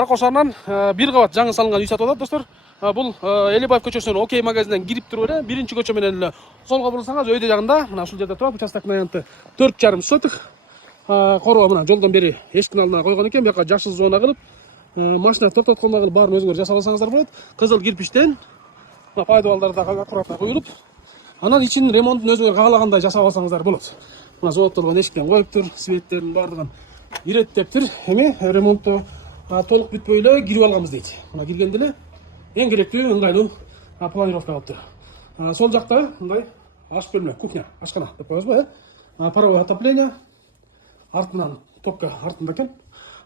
Каракошанан бир кабат жаңы салынган үй сатып алат достор. Бул Элебаев көчөсүнөн Окей магазинден кирип туруп эле биринчи көчө менен эле солго бурулсаңыз өйдө жагында мына ушул жерде турат. Участоктун аянты 4,5 соток. Короо мына жолдон бери эшиктин алдына койгон экен. Бияка жашыл зона кылып, машина токтотконго кылып баарын өзүңөр жасап алсаңыздар болот. Кызыл кирпичтен мына пайдабалдар да аккуратно коюлуп, анан ичин ремонтун өзүңөр каалагандай жасап алсаңыздар болот. Мына заводтолгон эшиктен коюптур, светтерин баардыгын иреттептир. Эми ремонтту толук бүтпөй эле кирип алганбыз дейт. Мына киргенде эле эң керектүү ыңгайлуу планировка кылыптыр. Сол жакта мындай аш бөлмө, кухня, ашкана деп коебузбу, паровое отопление. Артынан топка артында экен.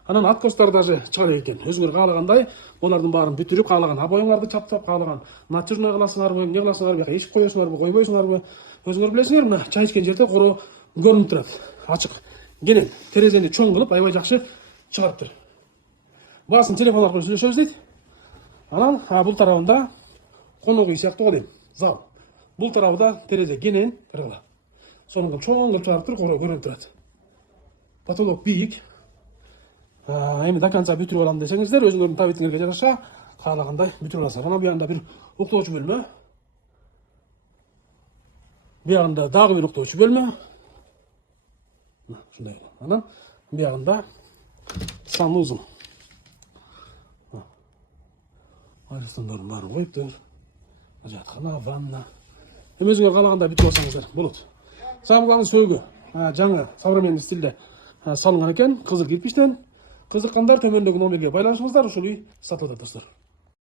Анан откостар даже чыга экен. Өзүңөр каалагандай булардын баарын бүтүрүп, каалаган обоюңарды чаптап, каалаган натюрный кыласыңарбы, эмне кыласыңарбы, бияка эшик коесуңарбы, койбойсуңарбы, өзүңөр билесиңер. Мына чай ичкен жерде короо көрүнүп турат. Ачык. Кенен терезени чоң кылып, аябай жакшы чыгарыптыр. Баасын телефон аркылуу сүйлөшөбүз дейт. Анан бул тарабында конок үй сыяктуу дейм, зал. Бул тарабында терезе кенен кыргыла. Сонун чоң кылып чыгарыптыр, короо көрүнүп турат. Потолок бийик. Эми до конца бүтүрүп алам десеңиздер, өзүңөрдүн табитиңерге жараша каалагандай бүтүрүп аласыздар. Анан буягында бир уктоочу бөлмө. Буягында дагы бир уктоочу бөлмө. Ушундай. Анан буягында санузел. Айрастандардын баарын коюптур. Ажаткана, ванна. Эми өзүңөр каалагандай бүтүрүп алсаңыздар болот. Самый сөөгү жаңы современный стилде салынган экен, кызыл кирпичтен. Кызыккандар төмөндөгү номерге байланышыңыздар, ушул үй сатылат достор.